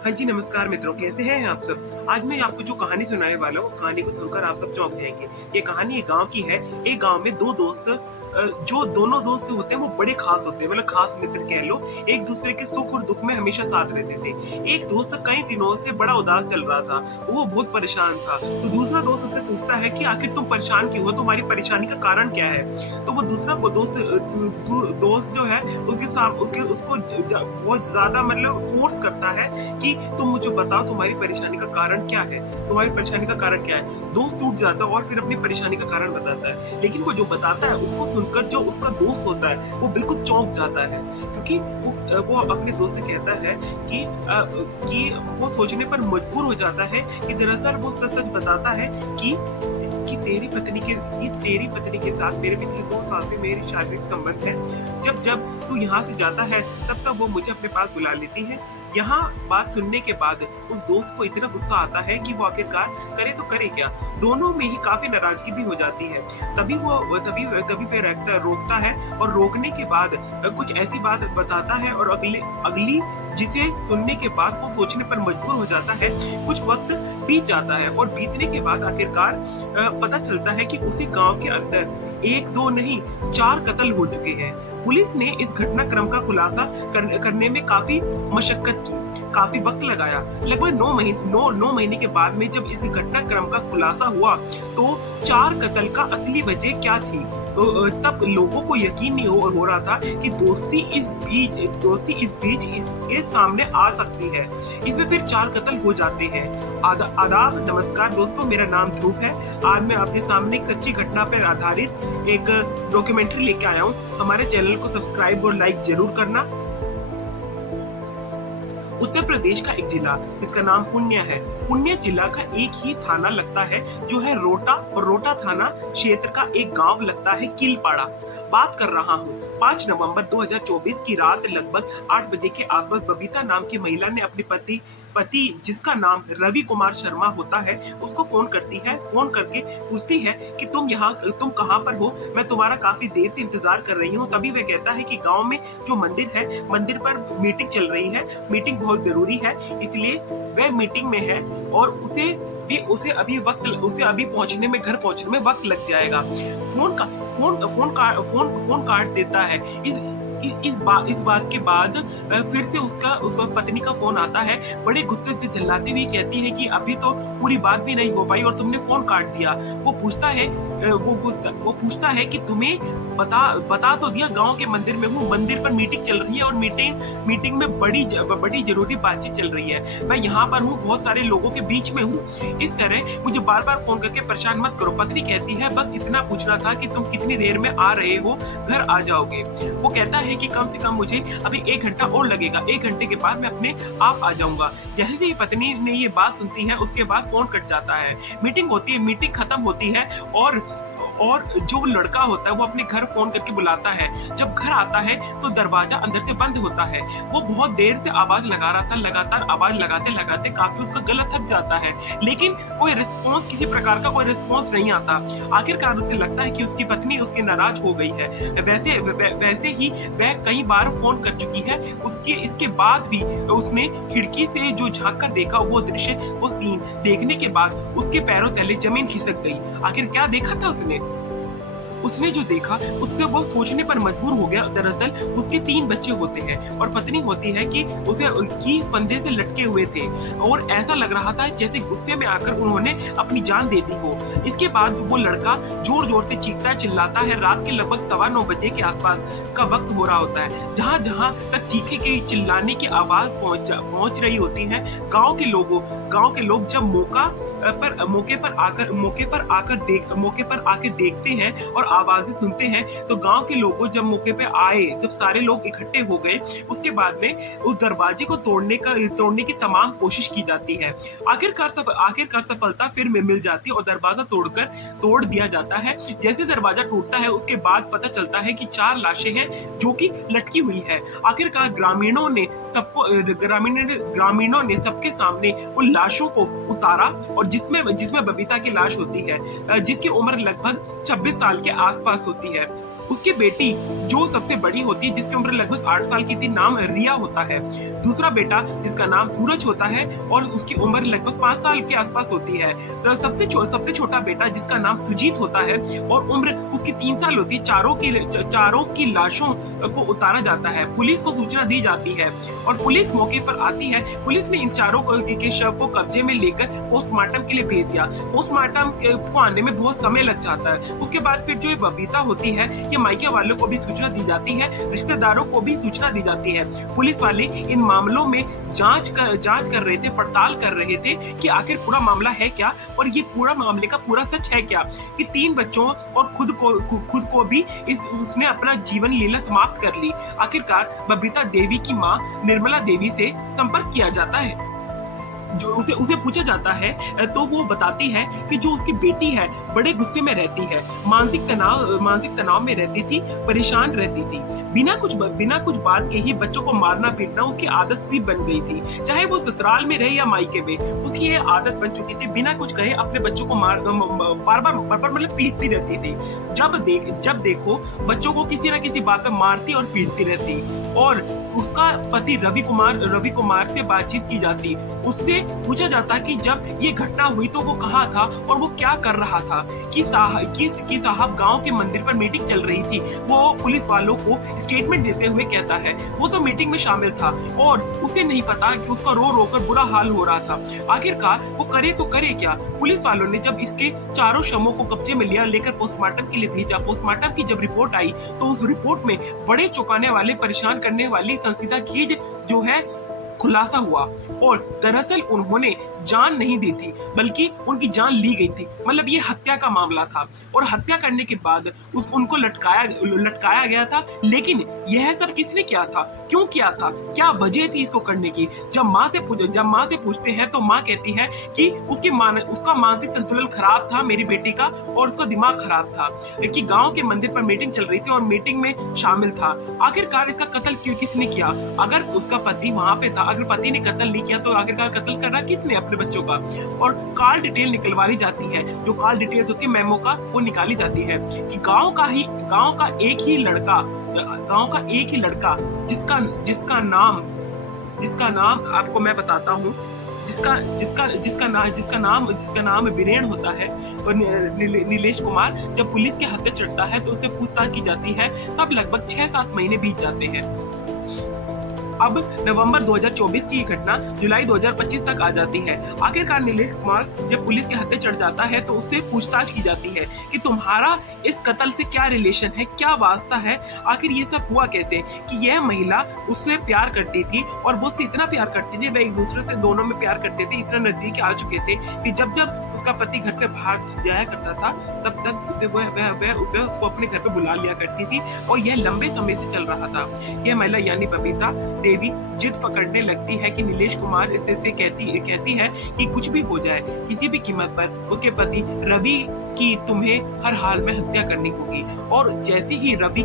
हाँ जी, नमस्कार मित्रों, कैसे हैं आप सब? आज मैं आपको जो कहानी सुनाने वाला हूँ, उस कहानी को सुनकर आप सब चौंक जाएँगे। ये कहानी एक गाँव की है। एक गाँव में 2 दोस्त जो दोनों दोस्त जो होते हैं वो बड़े ख़ास होते हैं, मतलब ख़ास मित्र कह लो। एक-दूसरे के सुख और दुःख में हमेशा साथ रहते थे। एक दोस्त कई दिनों से बड़ा उदास चल रहा था, वो बहुत परेशान था। तो दूसरा दोस्त उससे पूछता है कि आखिर तुम परेशान क्यों हो? तुम्हारी परेशानी का कारण क्या है? तो वो दूसरा वो दोस्त दोस्त जो है उसके साथ उसके उसको बहुत ज्यादा मतलब फोर्स करता है कि तुम मुझे बताओ तुम्हारी परेशानी का कारण क्या है, तुम्हारी परेशानी का कारण क्या है। दोस्त टूट जाता है और फिर अपनी परेशानी का कारण बताता है, लेकिन वो जो बताता है उसको सुनकर जो उसका दोस्त होता है वो बिल्कुल चौंक जाता है, क्योंकि वो अपने दोस्त से कहता है कि वो सोचने पर मजबूर हो जाता है कि दरअसल वो सच सच बताता है कि तेरी पत्नी के साथ मेरे पिछले 2 साल से मेरी शारीरिक संबंध है। जब जब तू यहाँ से जाता है तब तब वो मुझे अपने पास बुला लेती है। यहाँ बात सुनने के बाद उस दोस्त को इतना गुस्सा आता है कि वो आखिरकार करे तो करे क्या। दोनों में ही काफी नाराजगी भी हो जाती है। तभी वे रोकता है और रोकने के बाद कुछ ऐसी बात बताता है और अगली अगली जिसे सुनने के बाद वो सोचने पर मजबूर हो जाता है। कुछ वक्त बीत जाता है और बीतने के बाद आखिरकार पता चलता है कि उसी गांव के अंदर 1-2 नहीं 4 कत्ल हो चुके हैं। पुलिस ने इस घटनाक्रम का खुलासा करने में काफी मशक्कत की, काफी वक्त लगाया। लगभग 9 महीने के बाद में जब इस घटनाक्रम का खुलासा हुआ तो 4 कत्ल का असली वजह क्या थी, तो तब लोगों को यकीन नहीं हो रहा था कि दोस्ती इस बीच इसके सामने आ सकती है। इसमें फिर 4 कत्ल हो जाते हैं। आदाब, नमस्कार दोस्तों, मेरा नाम ध्रुव है। आज मैं आपके सामने एक सच्ची घटना पर आधारित एक डॉक्यूमेंट्री लेके आया हूँ। हमारे चैनल को सब्सक्राइब और लाइक जरूर करना। उत्तर प्रदेश का एक जिला, इसका नाम पुण्य है। पुण्य जिला का एक ही थाना लगता है जो है रोटा, और रोटा थाना क्षेत्र का एक गांव लगता है किलपाड़ा। बात कर रहा हूँ 5 नवंबर 2024 की रात लगभग 8 बजे के आसपास बबीता नाम की महिला ने अपने पति जिसका नाम रवि कुमार शर्मा होता है उसको फोन करती है। फोन करके पूछती है कि तुम कहाँ पर हो, मैं तुम्हारा काफी देर से इंतजार कर रही हूँ। तभी वह कहता है कि गांव में जो मंदिर है, मंदिर पर मीटिंग चल रही है, मीटिंग बहुत जरूरी है, इसलिए वह मीटिंग में है और उसे अभी पहुंचने में, घर पहुंचने में वक्त लग जाएगा। फोन काट देता है। इस बात के बाद फिर से उसका पत्नी का फोन आता है। बड़े गुस्से से चिल्लाती हुई कहती है कि अभी तो पूरी बात भी नहीं हो पाई और तुमने फोन काट दिया। वो पूछता है कि तुम्हें बता तो दिया, गांव के मंदिर में हूँ, मंदिर पर मीटिंग चल रही है और मीटिंग में बड़ी जरूरी बातचीत चल रही है। मैं यहाँ पर हूँ, बहुत सारे लोगों के बीच में हूँ। इस तरह मुझे बार बार फोन करके परेशान मत करो। पत्नी कहती है बस इतना पूछना था कि तुम कितनी देर में आ रहे हो, घर आ जाओगे। वो कहता है कि कम से कम मुझे अभी 1 घंटा और लगेगा, 1 घंटे के बाद मैं अपने आप आ जाऊंगा। जैसे ही पत्नी ने ये बात सुनती है उसके बाद फोन कट जाता है। मीटिंग होती है, मीटिंग खत्म होती है और जो लड़का होता है वो अपने घर फोन करके बुलाता है। जब घर आता है तो दरवाजा अंदर से बंद होता है। वो बहुत देर से आवाज लगा रहा था, लगातार आवाज लगाते लगाते काफी उसका गला थक जाता है, लेकिन किसी प्रकार का कोई रिस्पॉन्स नहीं आता। आखिरकार उसे लगता है कि उसकी पत्नी उसके नाराज हो गई है। वैसे ही वह कई बार फोन कर चुकी है। इसके बाद भी उसने खिड़की से जो झांक कर देखा वो दृश्य, वो सीन देखने के बाद उसके पैरों तले जमीन खिसक गई। आखिर क्या देखा था उसने जो देखा उससे वो सोचने पर मजबूर हो गया। दरअसल उसके 3 बच्चे होते हैं और पत्नी होती है कि उसे उनकी फंदे से लटके हुए थे और ऐसा लग रहा था जैसे गुस्से में आकर उन्होंने अपनी जान दे दी हो। इसके बाद वो लड़का जोर जोर से चीखता चिल्लाता है। रात के लगभग 9:15 बजे के आसपास का वक्त हो रहा होता है। जहाँ जहाँ तक चीखे के चिल्लाने की आवाज पहुंच रही होती है, गाँव के लोग जब मौके पर आकर देखते हैं और आवाजें सुनते हैं, तो गांव के लोगों जब मौके पे आए, जब सारे लोग इकट्ठे हो गए, उसके बाद में उस दरवाजे को तोड़ने की तमाम कोशिश की जाती है। आखिरकार सफलता फिर मिल जाती है और दरवाजा तोड़ दिया जाता है। जैसे दरवाजा टूटता है उसके बाद पता चलता है कि 4 लाशें हैं जो कि लटकी हुई है। आखिरकार ग्रामीणों ने सबके सामने उन लाशों को उतारा और जिसमें बबीता की लाश होती है, जिसकी उम्र लगभग 26 साल के आसपास होती है। उसकी बेटी जो सबसे बड़ी होती है, जिसकी उम्र लगभग 8 साल की थी, नाम रिया होता है। दूसरा बेटा जिसका नाम सूरज होता है और उसकी उम्र लगभग 5 साल के आसपास होती है। तो सबसे छोटा बेटा जिसका नाम सुजीत होता है और उम्र उसकी 3 साल होती है। चारों की लाशों को उतारा जाता है। पुलिस को सूचना दी जाती है और पुलिस मौके पर आती है। पुलिस ने इन चारों के शव को कब्जे में लेकर पोस्टमार्टम के लिए भेज दिया। पोस्टमार्टम को आने में बहुत समय लग जाता है। उसके बाद फिर जो ये बबीता होती है, ये मायके वालों को भी सूचना दी जाती है, रिश्तेदारों को भी सूचना दी जाती है। पुलिस वाले इन मामलों में जांच कर रहे थे, पड़ताल कर रहे थे कि आखिर पूरा मामला है क्या और ये पूरा मामले का पूरा सच है क्या, कि 3 बच्चों और खुद को भी उसने अपना जीवन लीला समाप्त कर ली। आखिरकार बबीता देवी की मां निर्मला देवी से संपर्क किया जाता है। जो उसे पूछा जाता है तो वो बताती है कि जो उसकी बेटी है बड़े गुस्से में रहती है, मानसिक तनाव में रहती थी, परेशान रहती थी। बिना कुछ बात के ही बच्चों को मारना पीटना उसकी आदत सी बन गई थी। चाहे वो ससुराल में रहे या मायके में, उसकी ये आदत बन चुकी थी। बिना कुछ कहे अपने बच्चों को बार बार मतलब पीटती रहती थी। जब देखो बच्चों को किसी न किसी बात पर मारती और पीटती रहती। और उसका पति रवि कुमार से बातचीत की जाती। उससे पूछा जाता कि जब ये घटना हुई तो वो कहाँ था और वो क्या कर रहा था, कि साहब गांव के मंदिर पर मीटिंग चल रही थी। वो पुलिस वालों को स्टेटमेंट देते हुए कहता है वो तो मीटिंग में शामिल था और उसे नहीं पता कि उसका रो रो कर बुरा हाल हो रहा था। आखिरकार वो करे तो करे क्या। पुलिस वालों ने जब इसके चारों शवों को कब्जे में लेकर पोस्टमार्टम के लिए भेजा। पोस्टमार्टम की जब रिपोर्ट आई तो उस रिपोर्ट में बड़े चौंकाने वाले, परेशान करने वाली संजीदगी जो है खुलासा हुआ। और दरअसल उन्होंने जान नहीं दी थी, बल्कि उनकी जान ली गई थी। मतलब ये हत्या का मामला था और हत्या करने के बाद उनको लटकाया गया था। लेकिन यह सब किसने किया था, क्यों किया था, क्या वजह थी इसको करने की? जब माँ से पूछते हैं तो माँ कहती है कि उसका मानसिक संतुलन खराब था, मेरी बेटी का, और उसका दिमाग खराब था, कि गांव के मंदिर पर मीटिंग चल रही थी और मीटिंग में शामिल था। आखिरकार इसका कत्ल किसने किया? अगर उसका पति वहां पे था, अगर पति ने कत्ल नहीं किया तो आखिरकार कत्ल करना किसने अपने बच्चों का? और कॉल डिटेल निकलवाई जाती है। जो कॉल डिटेल्स होती है मेमो का, वो निकाली जाती है कि गांव का एक ही लड़का जिसका नाम आपको मैं बताता हूँ, जिसका नाम वीरेन होता है, और नीलेश कुमार जब पुलिस के हत्थे चढ़ता है तो उससे पूछताछ की जाती है। तब लगभग 6-7 महीने बीत जाते हैं। अब नवंबर 2024 की घटना जुलाई 2025 तक आ जाती है। आखिरकार नीलेश कुमार जब पुलिस के हत्थे चढ़ जाता है तो उससे पूछताछ की जाती है कि तुम्हारा इस कत्ल से क्या रिलेशन है, क्या वास्ता है, आखिर ये सब हुआ कैसे? कि यह महिला उससे प्यार करती थी और वो उससे इतना प्यार करती थी, वे एक दूसरे से दोनों में प्यार करते थे, इतना नजदीक आ चुके थे कि जब उसका पति घर से बाहर जाया करता था तब तक उसे वह उसको अपने घर पे बुला लिया करती थी। और यह लंबे समय से चल रहा था। यह महिला यानी बबीता देवी जिद पकड़ने लगती है कि नीलेश कुमार से कहती है कि कुछ भी हो जाए, किसी भी कीमत पर उसके पति रवि की तुम्हें हर हाल में हत्या करनी होगी। और जैसे ही रवि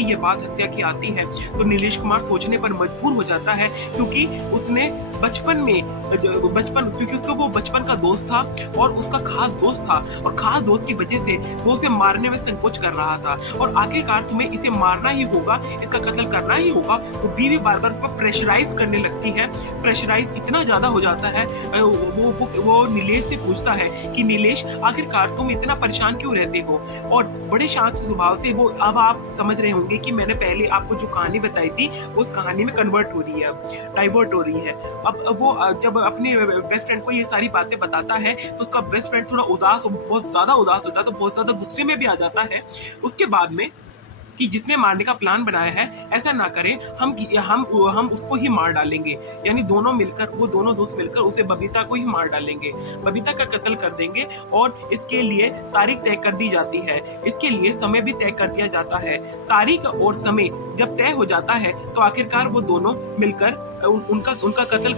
ये बात हत्या की आती है तो नीलेश कुमार सोचने पर मजबूर हो जाता है, क्योंकि उसने क्योंकि उसका वो बचपन का दोस्त था और उसका खास दोस्त था, और खास दोस्त की वजह से वो उसे मारने में संकोच कर रहा था। और आखिरकार तुम्हें इसे मारना ही होगा, इसका कत्ल करना ही होगा। तो बीवी बार बार उसको प्रेशराइज करने लगती है। प्रेशराइज इतना ज्यादा हो जाता है, वो नीलेश से पूछता है कि नीलेश आखिरकार तुम इतना परेशान क्यों रहते हो? और बड़े शांत स्वभाव से वो, अब आप समझ रहे होंगे कि मैंने पहले आपको जो कहानी बताई थी उस कहानी में डाइवर्ट हो रही है। अब वो जब अपने बेस्ट फ्रेंड को ये सारी बातें बताता है तो उसका बेस्ट फ्रेंड थोड़ा बहुत ज्यादा उदास होता है, तो बहुत ज्यादा गुस्से में भी आ जाता है। उसके बाद में कि जिसने मारने का प्लान बनाया है ऐसा ना करें, हम उसको ही मार डालेंगे, यानी वो दोनों दोस्त मिलकर उसे बबीता को ही मार डालेंगे, बबीता का कत्ल कर देंगे। और इसके लिए तारीख तय कर दी जाती है, इसके लिए समय भी तय कर दिया जाता है। तारीख और समय जब तय हो जाता है तो आखिरकार वो दोनों मिलकर उनका उनका कत्ल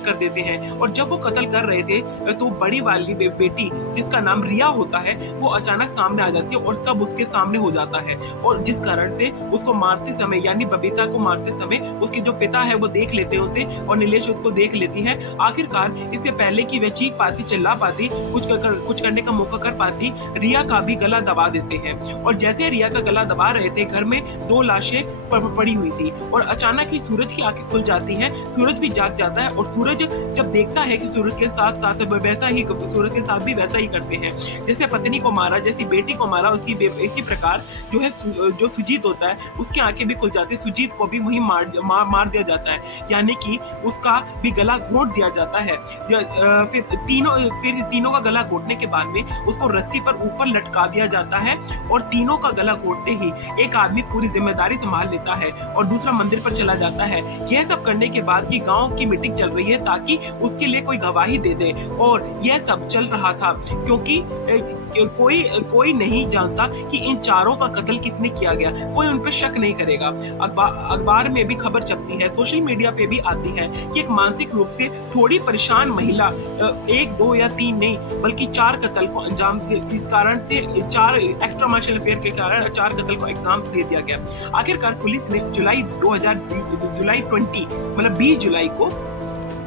कर देते हैं। और जब वो कत्ल कर रहे थे तो बड़ी वाली बेटी जिसका नाम रिया होता है वो अचानक सामने आ जाती है और सब उसके सामने हो जाता है, और जिस कारण से उसको मारते समय यानी बबीता को मारते समय उसके जो पिता है वो देख लेते हैं उसे, और नीलेश उसको देख लेती है। आखिरकार इससे पहले कि वे चीख पाती, चिल्ला पाती, कुछ करने का मौका कर पाती, रिया का भी गला दबा देते हैं। और जैसे रिया का गला दबा रहे थे घर में 2 लाशें पड़ी हुई थी, और अचानक ही सूरज की आंखें खुल जाती हैं। सूरज भी जाग जाता है और सूरज जब देखता है कि सूरज के साथ साथ वैसा ही सूरज के साथ भी वैसा ही करते हैं, जैसे पत्नी को मारा, जैसी बेटी को मारा, इसी प्रकार जो है जो सुजीत होता है उसकी आंखें भी खुल जाती है। सुजीत को भी वही मार दिया जाता है, यानी कि उसका भी गला घोट दिया जाता है। फिर तीनों का गला घोटने के बाद में उसको रस्सी पर ऊपर लटका दिया जाता है, और तीनों का गला घोटते ही एक आदमी पूरी जिम्मेदारी संभाल लेता है और दूसरा मंदिर पर चला जाता है। यह सब करने के बाद की गांव की मीटिंग चल रही है ताकि उसके लिए कोई गवाही दे दे, और यह सब चल रहा था क्योंकि कोई नहीं जानता कि इन चारों का कत्ल किसने किया गया, कोई उन पर शक नहीं करेगा। अखबार में भी खबर छपती है, सोशल मीडिया पे भी आती है कि एक मानसिक रूप से थोड़ी परेशान महिला 1, 2 या 3 नहीं बल्कि 4 कत्ल को अंजाम इस कारण से 4 एक्स्ट्रा मार्शल अफेयर के कारण 4 कत्ल को एग्जाम दे दिया गया। आखिरकार पुलिस ने जुलाई 20 मतलब 20 जुलाई को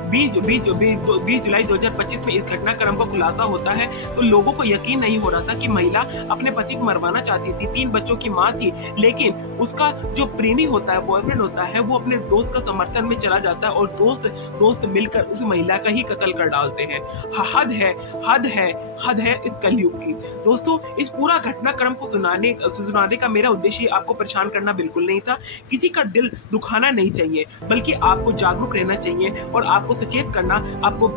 20 जुलाई 2025 में इस घटनाक्रम का खुलासा होता है, तो लोगों को यकीन नहीं हो रहा था कि महिला अपने पति को मरवाना चाहती थी, 3 बच्चों की मां थी, लेकिन उसका जो प्रेमी होता है, बॉयफ्रेंड होता है, वो अपने दोस्त का समर्थन में चला जाता है और दोस्त मिलकर उस महिला का ही कत्ल कर डालते हैं। हद है इस कलयुग की। दोस्तों, इस पूरा घटनाक्रम को सुनाने का मेरा उद्देश्य आपको परेशान करना बिल्कुल नहीं था, किसी का दिल दुखाना नहीं चाहिए, बल्कि आपको जागरूक रहना चाहिए और आपको सचेत करना, आपको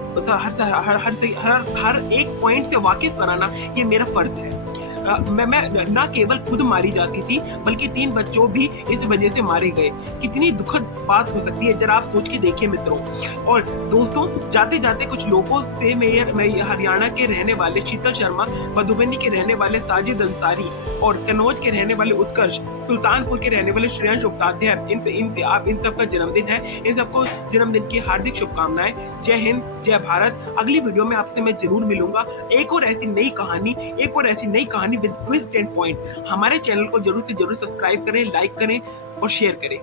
हर एक पॉइंट से वाकिफ कराना ये मेरा फर्ज है। मैं न केवल खुद मारी जाती थी बल्कि 3 बच्चों भी इस वजह से मारे गए। कितनी दुखद बात हो सकती है, जरा आप सोच के देखिए मित्रों। और दोस्तों, जाते जाते कुछ लोगों से मैं हरियाणा के रहने वाले शीतल शर्मा, मधुबनी के रहने वाले साजिद अंसारी और कन्नौज के रहने वाले उत्कर्ष, सुल्तानपुर के रहने वाले श्रेयांश उपाध्याय, इनसे आप इन सबका जन्मदिन है, इन सबको जन्मदिन की हार्दिक शुभकामनाएं। जय हिंद, जय भारत। अगली वीडियो में आपसे मैं जरूर मिलूंगा एक और ऐसी नई कहानी विद ट्विस्ट एंड पॉइंट। हमारे चैनल को जरूर से जरूर सब्सक्राइब करें, लाइक करें और शेयर करें।